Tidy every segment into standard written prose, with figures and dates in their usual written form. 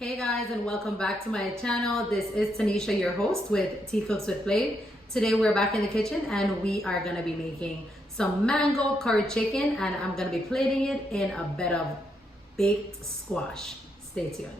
Hey guys, and welcome back to my channel. This is Tanisha, your host with Tea Cooks with FLAVE. Today we're back in the kitchen and we are gonna be making some mango curry chicken, and I'm gonna be plating it in a bed of baked squash. Stay tuned.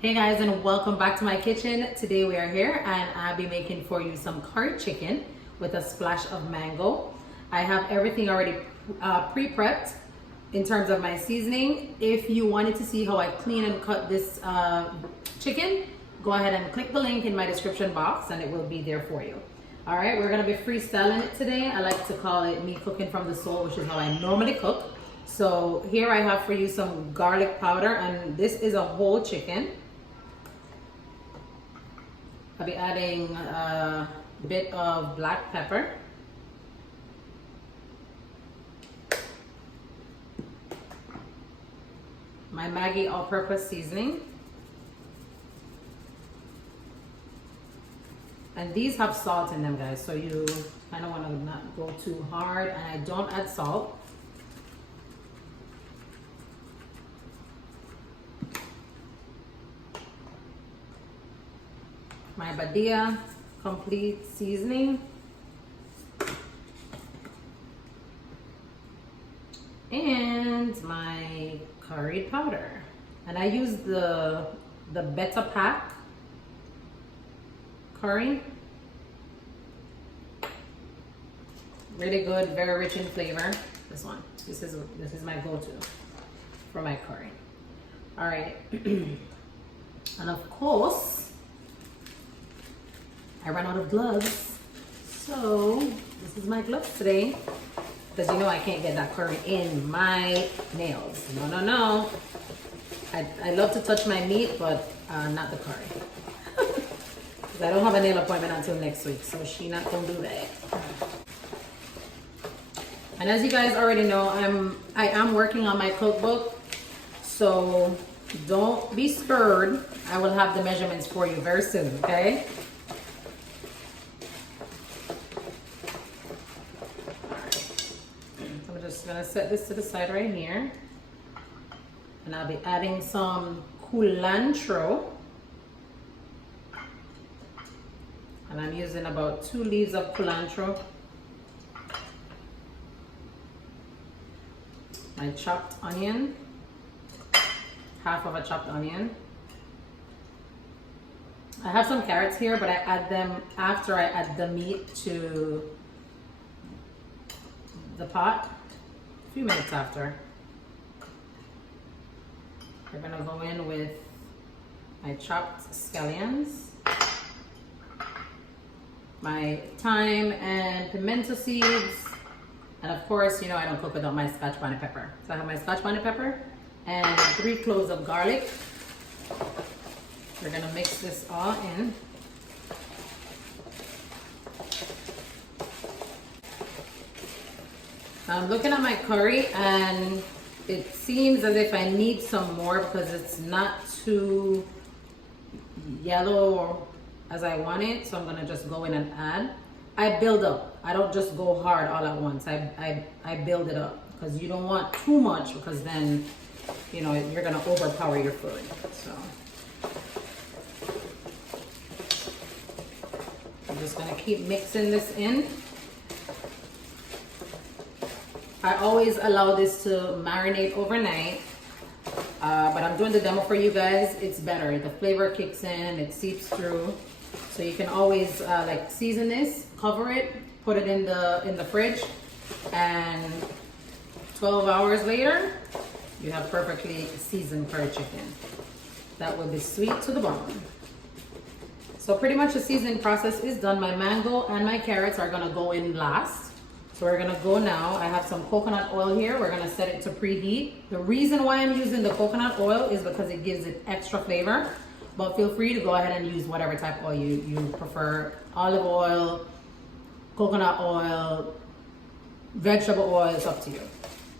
Hey guys, and welcome back to my kitchen. Today we are here and I'll be making for you some curry chicken with a splash of mango. I have everything already pre-prepped in terms of my seasoning. If you wanted to see how I clean and cut this chicken, go ahead and click the link in my description box and it will be there for you. All right, we're gonna be freestyling it today. I like to call it me cooking from the soul, which is how I normally cook. So here I have for you some garlic powder, and this is a whole chicken. I'll be adding a bit of black pepper. My Maggi all-purpose seasoning. And these have salt in them, guys, so you kind of want to not go too hard. And I don't add salt. My Badia complete seasoning, and my curry powder. And I use the Beta Pack curry. Really good, very rich in flavor. This one, this is my go-to for my curry. All right, and of course, I ran out of gloves, so this is my gloves today, because you know I can't get that curry in my nails. No. I love to touch my meat, but not the curry. Because I don't have a nail appointment until next week, so she not gonna do that. And as you guys already know, I am working on my cookbook, so don't be scared. I will have the measurements for you very soon, okay? Gonna set this to the side right here, and I'll be adding some culantro, and I'm using about 2 leaves of culantro. My chopped onion, half of a chopped onion. I have some carrots here, but I add them after I add the meat to the pot. A few minutes after. We're gonna go in with my chopped scallions, my thyme and pimento seeds, and of course, you know I don't cook without my Scotch bonnet pepper. So I have my Scotch bonnet pepper and 3 cloves of garlic. We're gonna mix this all in. I'm looking at my curry and it seems as if I need some more because it's not too yellow as I want it. So I'm gonna just go in and add. I build up. I don't just go hard all at once. I build it up, because you don't want too much, because then, you know, you're gonna overpower your food. So I'm just gonna keep mixing this in. I always allow this to marinate overnight, but I'm doing the demo for you guys. It's better. The flavor kicks in, it seeps through. So you can always like season this, cover it, put it in the fridge, and 12 hours later, you have perfectly seasoned curry chicken. That will be sweet to the bone. So pretty much the seasoning process is done. My mango and my carrots are gonna go in last. So we're gonna go now. I have some coconut oil here. We're gonna set it to preheat. The reason why I'm using the coconut oil is because it gives it extra flavor. But feel free to go ahead and use whatever type of oil you prefer. Olive oil, coconut oil, vegetable oil, it's up to you.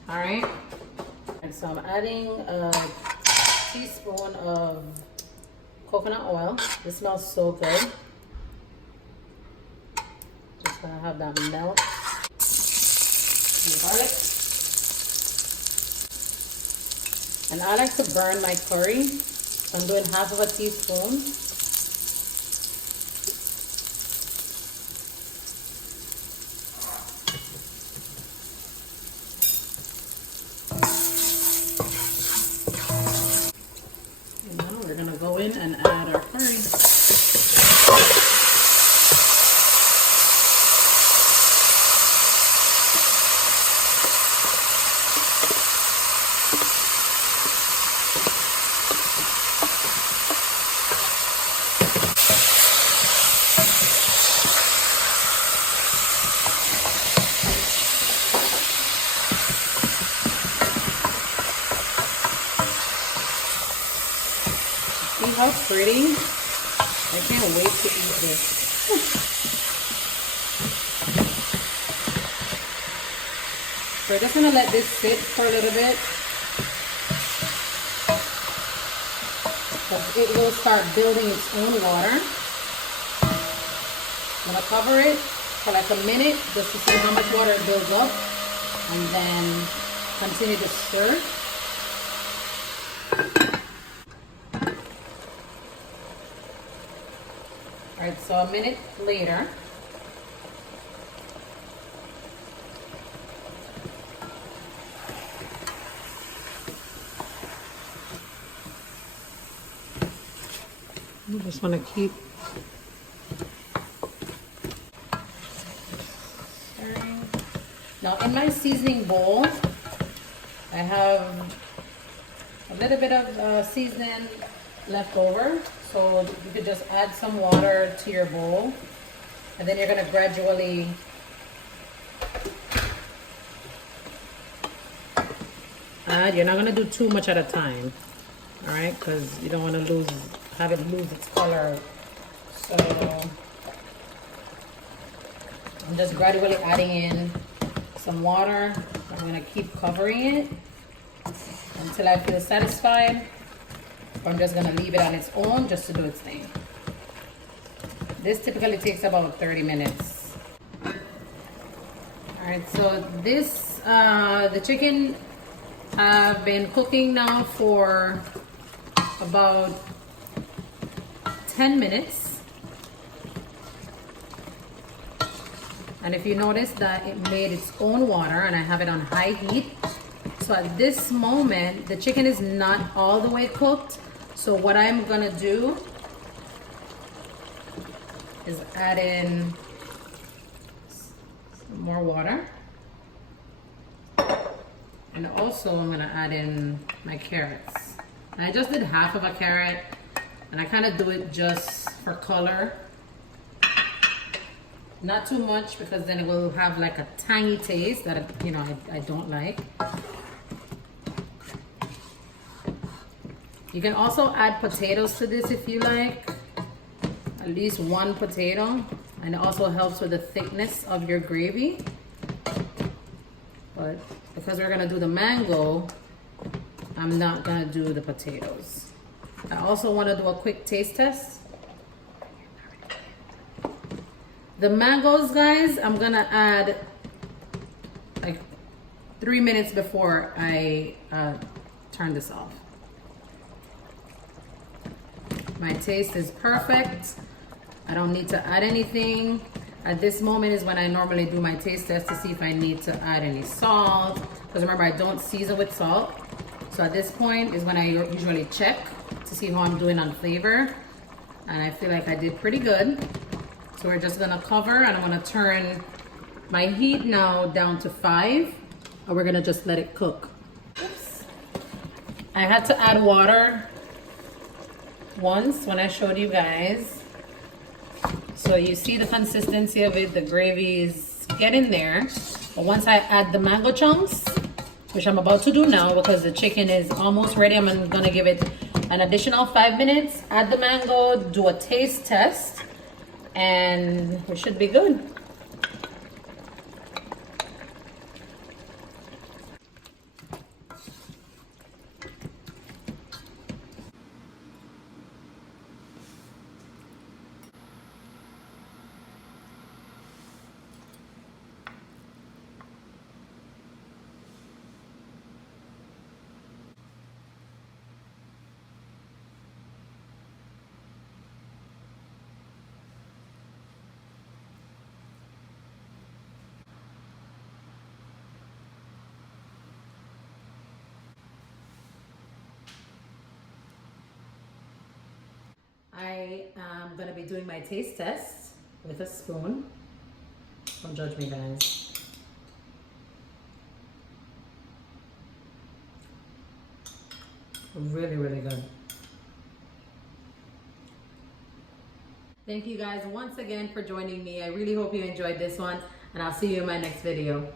All right. And so I'm adding a teaspoon of coconut oil. This smells so good. Just gonna have that melt. Garlic. And I like to burn my curry. So I'm doing half of a teaspoon. And now we're gonna go in and add our curry. See how pretty? I can't wait to eat this. So we're just gonna let this sit for a little bit. But it will start building its own water. I'm gonna cover it for like a minute just to see how much water it builds up, and then continue to stir. Alright, so a minute later, I just want to keep stirring. Now in my seasoning bowl, I have a little bit of seasoning left over. So you could just add some water to your bowl, and then you're going to gradually add. You're not going to do too much at a time, all right, because you don't want to have it lose its color. So I'm just gradually adding in some water. I'm going to keep covering it until I feel satisfied. I'm just gonna leave it on its own just to do its thing. This typically takes about 30 minutes. All right, so this, the chicken have been cooking now for about 10 minutes. And if you notice that it made its own water, and I have it on high heat. So at this moment, the chicken is not all the way cooked. So what I'm gonna do is add in some more water. And also I'm gonna add in my carrots. And I just did half of a carrot, and I kind of do it just for color. Not too much, because then it will have like a tangy taste that, you know, I don't like. You can also add potatoes to this if you like, at least one potato, and it also helps with the thickness of your gravy. But because we're gonna do the mango, I'm not gonna do the potatoes. I also wanna do a quick taste test. The mangoes, guys, I'm gonna add like 3 minutes before I turn this off. My taste is perfect. I don't need to add anything. At this moment is when I normally do my taste test to see if I need to add any salt. Because remember, I don't season with salt. So at this point is when I usually check to see how I'm doing on flavor. And I feel like I did pretty good. So we're just gonna cover, and I'm gonna turn my heat now down to 5. And we're gonna just let it cook. Oops. I had to add water once when I showed you guys, So you see the consistency of it, the gravy is getting there. But once I add the mango chunks, which I'm about to do now because the chicken is almost ready, I'm gonna give it an additional 5 minutes, add the mango, do a taste test, and we should be good. I am gonna be doing my taste test with a spoon. Don't judge me, guys. Really, really good. Thank you guys once again for joining me. I really hope you enjoyed this one, and I'll see you in my next video.